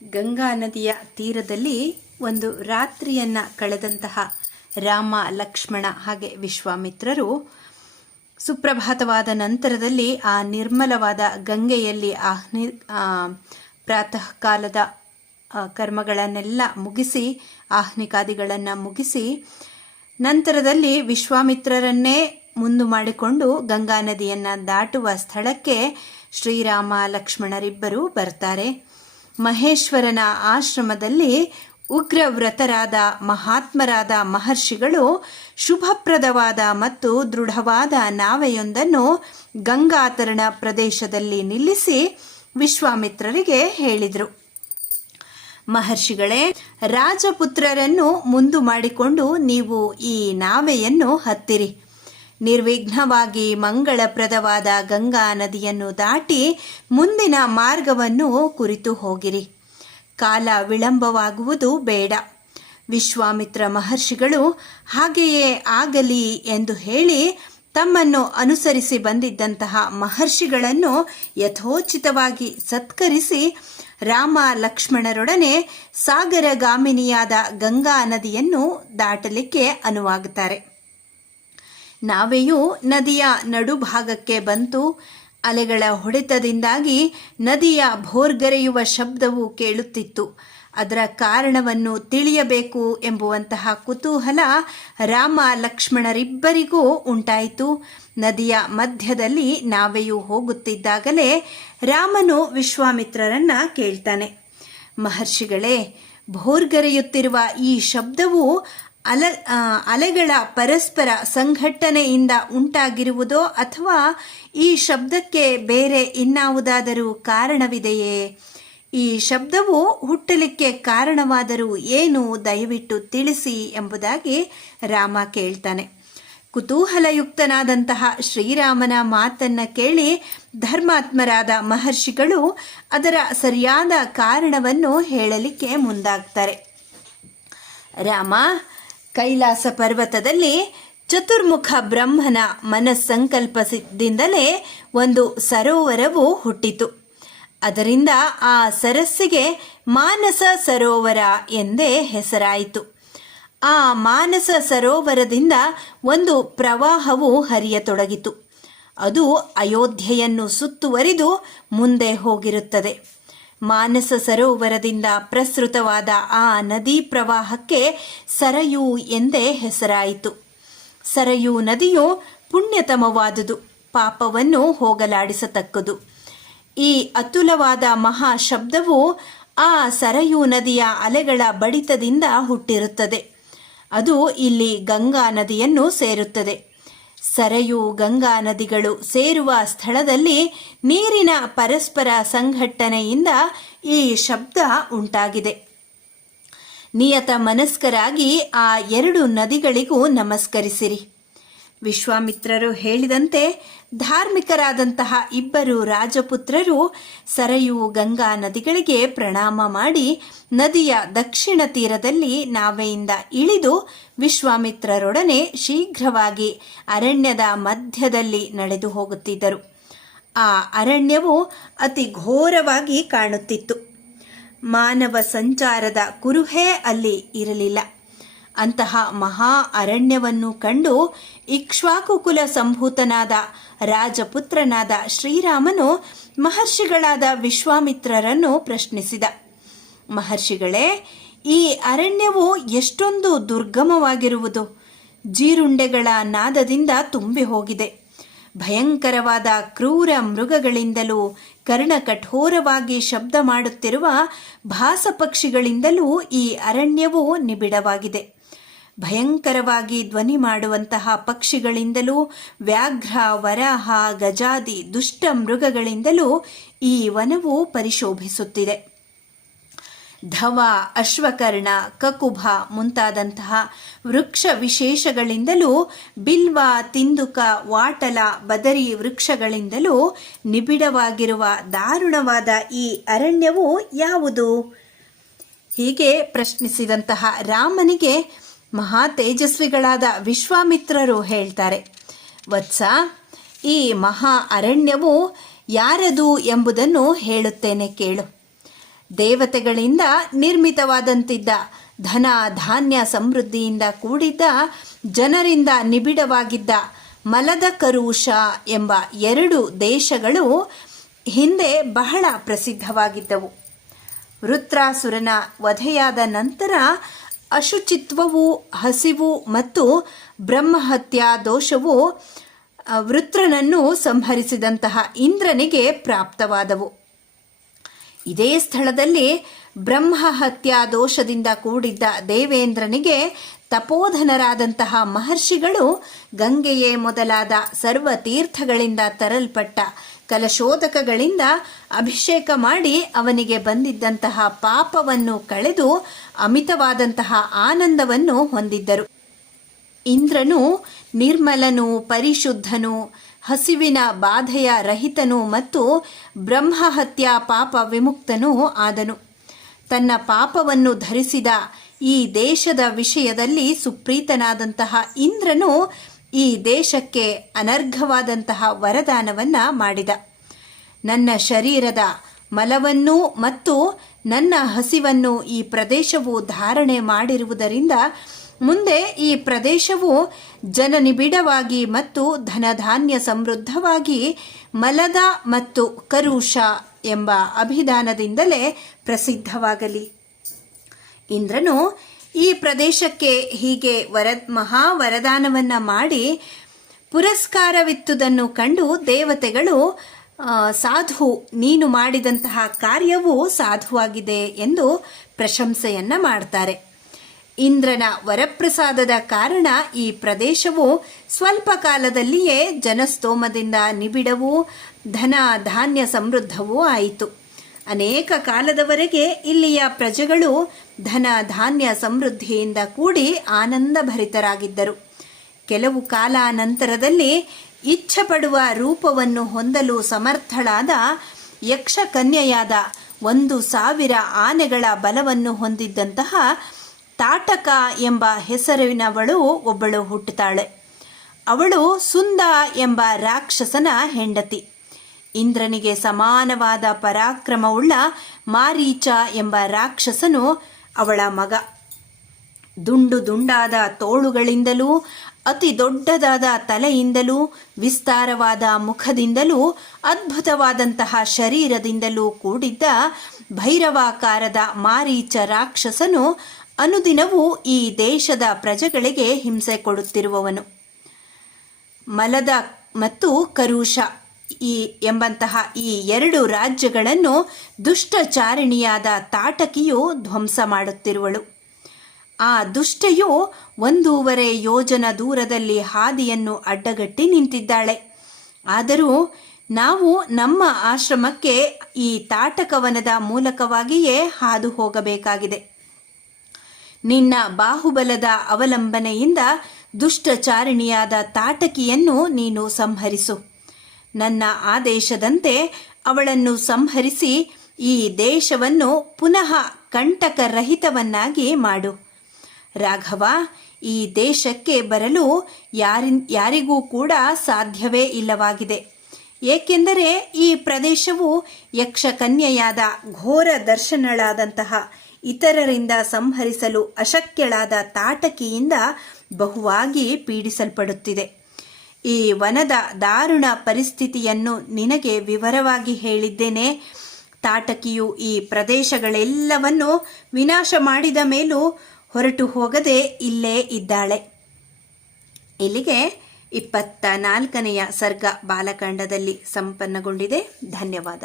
ಗಂಗಾ ನದಿಯ ತೀರದಲ್ಲಿ ಒಂದು ರಾತ್ರಿಯನ್ನು ಕಳೆದಂತಹ ರಾಮ, ಲಕ್ಷ್ಮಣ ಹಾಗೆ ವಿಶ್ವಾಮಿತ್ರರು ಸುಪ್ರಭಾತವಾದ ನಂತರದಲ್ಲಿ ಆ ನಿರ್ಮಲವಾದ ಗಂಗೆಯಲ್ಲಿ ಪ್ರಾತಃ ಕಾಲದ ಕರ್ಮಗಳನ್ನೆಲ್ಲ ಮುಗಿಸಿ, ಆಹ್ನಿಕಾದಿಗಳನ್ನು ಮುಗಿಸಿ, ನಂತರದಲ್ಲಿ ವಿಶ್ವಾಮಿತ್ರರನ್ನೇ ಮುಂದು ಮಾಡಿಕೊಂಡು ಗಂಗಾ ನದಿಯನ್ನು ದಾಟುವ ಸ್ಥಳಕ್ಕೆ ಶ್ರೀರಾಮ, ಲಕ್ಷ್ಮಣರಿಬ್ಬರು ಬರ್ತಾರೆ. ಮಹೇಶ್ವರನ ಆಶ್ರಮದಲ್ಲಿ ಉಗ್ರವ್ರತರಾದ ಮಹಾತ್ಮರಾದ ಮಹರ್ಷಿಗಳು ಶುಭಪ್ರದವಾದ ಮತ್ತು ದೃಢವಾದ ನಾವೆಯೊಂದನ್ನು ಗಂಗಾತರಣ ಪ್ರದೇಶದಲ್ಲಿ ನಿಲ್ಲಿಸಿ ವಿಶ್ವಾಮಿತ್ರರಿಗೆ ಹೇಳಿದರು. ಮಹರ್ಷಿಗಳೇ, ರಾಜಪುತ್ರರನ್ನು ಮುಂದು ಮಾಡಿಕೊಂಡು ನೀವು ಈ ನಾವೆಯನ್ನು ಹತ್ತಿರಿ. ನಿರ್ವಿಘ್ನವಾಗಿ ಮಂಗಳಪ್ರದವಾದ ಗಂಗಾ ನದಿಯನ್ನು ದಾಟಿ ಮುಂದಿನ ಮಾರ್ಗವನ್ನು ಕುರಿತು ಹೋಗಿರಿ. ಕಾಲ ವಿಳಂಬವಾಗುವುದು ಬೇಡ. ವಿಶ್ವಾಮಿತ್ರ ಮಹರ್ಷಿಗಳು ಹಾಗೆಯೇ ಆಗಲಿ ಎಂದು ಹೇಳಿ ತಮ್ಮನ್ನು ಅನುಸರಿಸಿ ಬಂದಿದ್ದಂತಹ ಮಹರ್ಷಿಗಳನ್ನು ಯಥೋಚಿತವಾಗಿ ಸತ್ಕರಿಸಿ ರಾಮ, ಲಕ್ಷ್ಮಣರೊಡನೆ ಸಾಗರಗಾಮಿನಿಯಾದ ಗಂಗಾ ನದಿಯನ್ನು ದಾಟಲಿಕ್ಕೆ ಅನುವಾಗುತ್ತಾರೆ. ನಾವೆಯೂ ನದಿಯ ನಡುಭಾಗಕ್ಕೆ ಬಂತು. ಅಲೆಗಳ ಹೊಡೆತದಿಂದಾಗಿ ನದಿಯ ಭೋರ್ಗರೆಯುವ ಶಬ್ದವು ಕೇಳುತ್ತಿತ್ತು. ಅದರ ಕಾರಣವನ್ನು ತಿಳಿಯಬೇಕು ಎಂಬುವಂತಹ ಕುತೂಹಲ ರಾಮ, ಲಕ್ಷ್ಮಣರಿಬ್ಬರಿಗೂ ಉಂಟಾಯಿತು. ನದಿಯ ಮಧ್ಯದಲ್ಲಿ ನಾವೆಯೂ ಹೋಗುತ್ತಿದ್ದಾಗಲೇ ರಾಮನು ವಿಶ್ವಾಮಿತ್ರರನ್ನ ಕೇಳ್ತಾನೆ, ಮಹರ್ಷಿಗಳೇ, ಭೋರ್ಗರೆಯುತ್ತಿರುವ ಈ ಶಬ್ದವು ಅಲೆಗಳ ಪರಸ್ಪರ ಸಂಘಟನೆಯಿಂದ ಉಂಟಾಗಿರುವುದೋ ಅಥವಾ ಈ ಶಬ್ದಕ್ಕೆ ಬೇರೆ ಇನ್ನಾವುದಾದರೂ ಕಾರಣವಿದೆಯೇ? ಈ ಶಬ್ದವು ಹುಟ್ಟಲಿಕ್ಕೆ ಕಾರಣವಾದರೂ ಏನು? ದಯವಿಟ್ಟು ತಿಳಿಸಿ ಎಂಬುದಾಗಿ ರಾಮ ಕೇಳ್ತಾನೆ. ಕುತೂಹಲಯುಕ್ತನಾದಂತಹ ಶ್ರೀರಾಮನ ಮಾತನ್ನ ಕೇಳಿ ಧರ್ಮಾತ್ಮರಾದ ಮಹರ್ಷಿಗಳು ಅದರ ಸರಿಯಾದ ಕಾರಣವನ್ನು ಹೇಳಲಿಕ್ಕೆ ಮುಂದಾಗ್ತಾರೆ. ರಾಮ, ಕೈಲಾಸ ಪರ್ವತದಲ್ಲಿ ಚತುರ್ಮುಖ ಬ್ರಹ್ಮನ ಮನಸ್ಸಂಕಲ್ಪದಿಂದಲೇ ಒಂದು ಸರೋವರವು ಹುಟ್ಟಿತು. ಅದರಿಂದ ಆ ಸರಸ್ಸಿಗೆ ಮಾನಸ ಸರೋವರ ಎಂದೇ ಹೆಸರಾಯಿತು. ಆ ಮಾನಸ ಸರೋವರದಿಂದ ಒಂದು ಪ್ರವಾಹವು ಹರಿಯತೊಡಗಿತು. ಅದು ಅಯೋಧ್ಯೆಯನ್ನು ಸುತ್ತುವರಿದು ಮುಂದೆ ಹೋಗಿರುತ್ತದೆ. ಮಾನಸ ಸರೋವರದಿಂದ ಪ್ರಸೃತವಾದ ಆ ನದಿ ಪ್ರವಾಹಕ್ಕೆ ಸರಯೂ ಎಂದೇ ಹೆಸರಾಯಿತು. ಸರಯೂ ನದಿಯು ಪುಣ್ಯತಮವಾದುದು, ಪಾಪವನ್ನು ಹೋಗಲಾಡಿಸತಕ್ಕದು. ಈ ಅತುಲವಾದ ಮಹಾಶಬ್ದವು ಆ ಸರಯೂ ನದಿಯ ಅಲೆಗಳ ಬಡಿತದಿಂದ ಹುಟ್ಟಿರುತ್ತದೆ. ಅದು ಇಲ್ಲಿ ಗಂಗಾ ನದಿಯನ್ನು ಸೇರುತ್ತದೆ. ಸರಯೂ ಗಂಗಾ ನದಿಗಳು ಸೇರುವ ಸ್ಥಳದಲ್ಲಿ ನೀರಿನ ಪರಸ್ಪರ ಸಂಘಟನೆಯಿಂದ ಈ ಶಬ್ದ ಉಂಟಾಗಿದೆ. ನಿಯತ ಮನಸ್ಕರಾಗಿ ಆ ಎರಡು ನದಿಗಳಿಗೂ ನಮಸ್ಕರಿಸಿರಿ. ವಿಶ್ವಾಮಿತ್ರರು ಹೇಳಿದಂತೆ ಧಾರ್ಮಿಕರಾದಂತಹ ಇಬ್ಬರು ರಾಜಪುತ್ರರು ಸರಯೂ ಗಂಗಾ ನದಿಗಳಿಗೆ ಪ್ರಣಾಮ ಮಾಡಿ ನದಿಯ ದಕ್ಷಿಣ ತೀರದಲ್ಲಿ ನಾವೆಯಿಂದ ಇಳಿದು ವಿಶ್ವಾಮಿತ್ರರೊಡನೆ ಶೀಘ್ರವಾಗಿ ಅರಣ್ಯದ ಮಧ್ಯದಲ್ಲಿ ನಡೆದು ಹೋಗುತ್ತಿದ್ದರು. ಆ ಅರಣ್ಯವು ಅತಿ ಘೋರವಾಗಿ ಕಾಣುತ್ತಿತ್ತು. ಮಾನವ ಸಂಚಾರದ ಕುರುಹೇ ಅಲ್ಲಿ ಇರಲಿಲ್ಲ. ಅಂತಹ ಮಹಾ ಅರಣ್ಯವನ್ನು ಕಂಡು ಇಕ್ಷ್ವಾಕುಕುಲ ಸಂಭೂತನಾದ ರಾಜಪುತ್ರನಾದ ಶ್ರೀರಾಮನು ಮಹರ್ಷಿಗಳಾದ ವಿಶ್ವಾಮಿತ್ರರನ್ನು ಪ್ರಶ್ನಿಸಿದ, ಮಹರ್ಷಿಗಳೇ, ಈ ಅರಣ್ಯವು ಎಷ್ಟೊಂದು ದುರ್ಗಮವಾಗಿರುವುದು. ಜೀರುಂಡೆಗಳ ನಾದದಿಂದ ತುಂಬಿ ಹೋಗಿದೆ. ಭಯಂಕರವಾದ ಕ್ರೂರ ಮೃಗಗಳಿಂದಲೂ ಕರ್ಣಕಠೋರವಾಗಿ ಶಬ್ದ ಮಾಡುತ್ತಿರುವ ಭಾಸಪಕ್ಷಿಗಳಿಂದಲೂ ಈ ಅರಣ್ಯವು ನಿಬಿಡವಾಗಿದೆ. ಭಯಂಕರವಾಗಿ ಧ್ವನಿ ಮಾಡುವಂತಹ ಪಕ್ಷಿಗಳಿಂದಲೂ ವ್ಯಾಘ್ರ, ವರಾಹ, ಗಜಾದಿ ದುಷ್ಟ ಮೃಗಗಳಿಂದಲೂ ಈ ವನವು ಪರಿಶೋಭಿಸುತ್ತಿದೆ. ಧವ, ಅಶ್ವಕರ್ಣ, ಕಕುಭ ಮುಂತಾದಂತಹ ವೃಕ್ಷ ವಿಶೇಷಗಳಿಂದಲೂ ಬಿಲ್ವ, ತಿಂದುಕ, ವಾಟಲ, ಬದರಿ ವೃಕ್ಷಗಳಿಂದಲೂ ನಿಬಿಡವಾಗಿರುವ ದಾರುಣವಾದ ಈ ಅರಣ್ಯವು ಯಾವುದು? ಹೀಗೆ ಪ್ರಶ್ನಿಸಿದಂತಹ ರಾಮನಿಗೆ ಮಹಾ ತೇಜಸ್ವಿಗಳಾದ ವಿಶ್ವಾಮಿತ್ರರು ಹೇಳ್ತಾರೆ, ವತ್ಸ, ಈ ಮಹಾ ಅರಣ್ಯವು ಯಾರದು ಎಂಬುದನ್ನು ಹೇಳುತ್ತೇನೆ ಕೇಳು. ದೇವತೆಗಳಿಂದ ನಿರ್ಮಿತವಾದಂತಿದ್ದ ಧನ ಧಾನ್ಯ ಸಮೃದ್ಧಿಯಿಂದ ಕೂಡಿದ್ದ ಜನರಿಂದ ನಿಬಿಡವಾಗಿದ್ದ ಮಲದಕರೂಷ ಎಂಬ 2 ದೇಶಗಳು ಹಿಂದೆ ಬಹಳ ಪ್ರಸಿದ್ಧವಾಗಿದ್ದವು. ವೃತ್ರಾಸುರನ ವಧೆಯಾದ ನಂತರ ಅಶುಚಿತ್ವವು, ಹಸಿವು ಮತ್ತು ಬ್ರಹ್ಮಹತ್ಯಾ ದೋಷವು ವೃತ್ರನನ್ನು ಸಂಹರಿಸಿದಂತಹ ಇಂದ್ರನಿಗೆ ಪ್ರಾಪ್ತವಾದವು. ಇದೇ ಸ್ಥಳದಲ್ಲಿ ಬ್ರಹ್ಮಹತ್ಯಾ ದೋಷದಿಂದ ಕೂಡಿದ್ದ ದೇವೇಂದ್ರನಿಗೆ ತಪೋಧನರಾದಂತಹ ಮಹರ್ಷಿಗಳು ಗಂಗೆಯೇ ಮೊದಲಾದ ಸರ್ವ ತೀರ್ಥಗಳಿಂದ ತರಲ್ಪಟ್ಟ ಕಲಶೋದಕಗಳಿಂದ ಅಭಿಷೇಕ ಮಾಡಿ ಅವನಿಗೆ ಬಂದಿದ್ದಂತಹ ಪಾಪವನ್ನು ಕಳೆದು ಅಮಿತವಾದಂತಹ ಆನಂದವನ್ನು ಹೊಂದಿದ್ದರು. ಇಂದ್ರನು ನಿರ್ಮಲನು, ಪರಿಶುದ್ಧನು, ಹಸಿವಿನ ಬಾಧೆಯ ರಹಿತನು ಮತ್ತು ಬ್ರಹ್ಮಹತ್ಯಾ ಪಾಪ ವಿಮುಕ್ತನೂ ಆದನು. ತನ್ನ ಪಾಪವನ್ನು ಧರಿಸಿದ ಈ ದೇಶದ ವಿಷಯದಲ್ಲಿ ಸುಪ್ರೀತನಾದಂತಹ ಇಂದ್ರನು ಈ ದೇಶಕ್ಕೆ ಅನರ್ಘವಾದಂತಹ ವರದಾನವನ್ನು ಮಾಡಿದ. ನನ್ನ ಶರೀರದ ಮಲವನ್ನು ಮತ್ತು ನನ್ನ ಹಸಿವನ್ನು ಈ ಪ್ರದೇಶವು ಧಾರಣೆ ಮಾಡಿರುವುದರಿಂದ ಮುಂದೆ ಈ ಪ್ರದೇಶವು ಜನನಿಬಿಡವಾಗಿ ಮತ್ತು ಧನಧಾನ್ಯ ಸಮೃದ್ಧವಾಗಿ ಮಲದ ಮತ್ತು ಕರುಷ ಎಂಬ ಅಭಿಧಾನದಿಂದಲೇ ಪ್ರಸಿದ್ಧವಾಗಲಿ. ಇಂದ್ರನು ಈ ಪ್ರದೇಶಕ್ಕೆ ಹೀಗೆ ಮಹಾವರದಾನವನ್ನು ಮಾಡಿ ಪುರಸ್ಕಾರವಿತ್ತುದನ್ನು ಕಂಡು ದೇವತೆಗಳು, ಸಾಧು, ನೀನು ಮಾಡಿದಂತಹ ಕಾರ್ಯವು ಸಾಧುವಾಗಿದೆ ಎಂದು ಪ್ರಶಂಸೆಯನ್ನು ಮಾಡ್ತಾರೆ. ಇಂದ್ರನ ವರಪ್ರಸಾದದ ಕಾರಣ ಈ ಪ್ರದೇಶವು ಸ್ವಲ್ಪ ಕಾಲದಲ್ಲಿಯೇ ಜನಸ್ತೋಮದಿಂದ ನಿಬಿಡವೂ ಧನ ಧಾನ್ಯ ಸಮೃದ್ಧವೂ ಆಯಿತು. ಅನೇಕ ಕಾಲದವರೆಗೆ ಇಲ್ಲಿಯ ಪ್ರಜೆಗಳು ಧನ ಧಾನ್ಯ ಸಮೃದ್ಧಿಯಿಂದ ಕೂಡಿ ಆನಂದಭರಿತರಾಗಿದ್ದರು. ಕೆಲವು ಕಾಲ ನಂತರದಲ್ಲಿ ಇಚ್ಛಪಡುವ ರೂಪವನ್ನು ಹೊಂದಲು ಸಮರ್ಥಳಾದ ಯಕ್ಷಕನ್ಯೆಯಾದ 1,000 ಆನೆಗಳ ಬಲವನ್ನು ಹೊಂದಿದ್ದಂತಹ ತಾಟಕ ಎಂಬ ಹೆಸರಿನವಳು ಒಬ್ಬಳು ಹುಟ್ಟುತ್ತಾಳೆ. ಅವಳು ಸುಂದ ಎಂಬ ರಾಕ್ಷಸನ ಹೆಂಡತಿ. ಇಂದ್ರನಿಗೆ ಸಮಾನವಾದ ಪರಾಕ್ರಮವುಳ್ಳ ಮಾರೀಚ ಎಂಬ ರಾಕ್ಷಸನು ಅವಳ ಮಗ. ದುಂಡು ದುಂಡಾದ ತೋಳುಗಳಿಂದಲೂ ಅತಿ ದೊಡ್ಡದಾದ ತಲೆಯಿಂದಲೂ ವಿಸ್ತಾರವಾದ ಮುಖದಿಂದಲೂ ಅದ್ಭುತವಾದಂತಹ ಶರೀರದಿಂದಲೂ ಕೂಡಿದ್ದ ಭೈರವಾಕಾರದ ಮಾರೀಚ ರಾಕ್ಷಸನು ಅನುದಿನವೂ ಈ ದೇಶದ ಪ್ರಜೆಗಳಿಗೆ ಹಿಂಸೆ ಕೊಡುತ್ತಿರುವವನು. ಮಲದ ಮತ್ತು ಕರುಷ ಎಂಬಂತಹ ಈ 2 ರಾಜ್ಯಗಳನ್ನು ದುಷ್ಟಚಾರಿಣಿಯಾದ ತಾಟಕಿಯು ಧ್ವಂಸ ಮಾಡುತ್ತಿರುವಳು. ಆ ದುಷ್ಟೆಯು 1.5 ಯೋಜನ ದೂರದಲ್ಲಿ ಹಾದಿಯನ್ನು ಅಡ್ಡಗಟ್ಟಿ ನಿಂತಿದ್ದಾಳೆ. ಆದರೂ ನಾವು ನಮ್ಮ ಆಶ್ರಮಕ್ಕೆ ಈ ತಾಟಕವನದ ಮೂಲಕವಾಗಿಯೇ ಹಾದು ಹೋಗಬೇಕಾಗಿದೆ. ನಿನ್ನ ಬಾಹುಬಲದ ಅವಲಂಬನೆಯಿಂದ ದುಷ್ಟಚಾರಿಣಿಯಾದ ತಾಟಕಿಯನ್ನು ನೀನು ಸಂಹರಿಸು. ನನ್ನ ಆದೇಶದಂತೆ ಅವಳನ್ನು ಸಂಹರಿಸಿ ಈ ದೇಶವನ್ನು ಪುನಃ ಕಂಟಕರಹಿತವನ್ನಾಗಿ ಮಾಡು. ರಾಘವ, ಈ ದೇಶಕ್ಕೆ ಬರಲು ಯಾರಿಗೂ ಕೂಡ ಸಾಧ್ಯವೇ ಇಲ್ಲವಾಗಿದೆ. ಏಕೆಂದರೆ ಈ ಪ್ರದೇಶವು ಯಕ್ಷಕನ್ಯೆಯಾದ ಘೋರ ದರ್ಶನಳಾದಂತಹ ಇತರರಿಂದ ಸಂಹರಿಸಲು ಅಶಕ್ಯಳಾದ ತಾಟಕಿಯಿಂದ ಬಹುವಾಗಿ ಪೀಡಿಸಲ್ಪಡುತ್ತಿದೆ. ಈ ವನದ ದಾರುಣ ಪರಿಸ್ಥಿತಿಯನ್ನು ನಿನಗೆ ವಿವರವಾಗಿ ಹೇಳಿದ್ದೇನೆ. ತಾಟಕಿಯು ಈ ಪ್ರದೇಶಗಳೆಲ್ಲವನ್ನು ವಿನಾಶ ಮಾಡಿದ ಮೇಲೂ ಹೊರಟು ಹೋಗದೆ ಇಲ್ಲೇ ಇದ್ದಾಳೆ. ಇಲ್ಲಿಗೆ 24ನೆಯ ಸರ್ಗ ಬಾಲಕಾಂಡದಲ್ಲಿ ಸಂಪನ್ನಗೊಂಡಿದೆ. ಧನ್ಯವಾದ.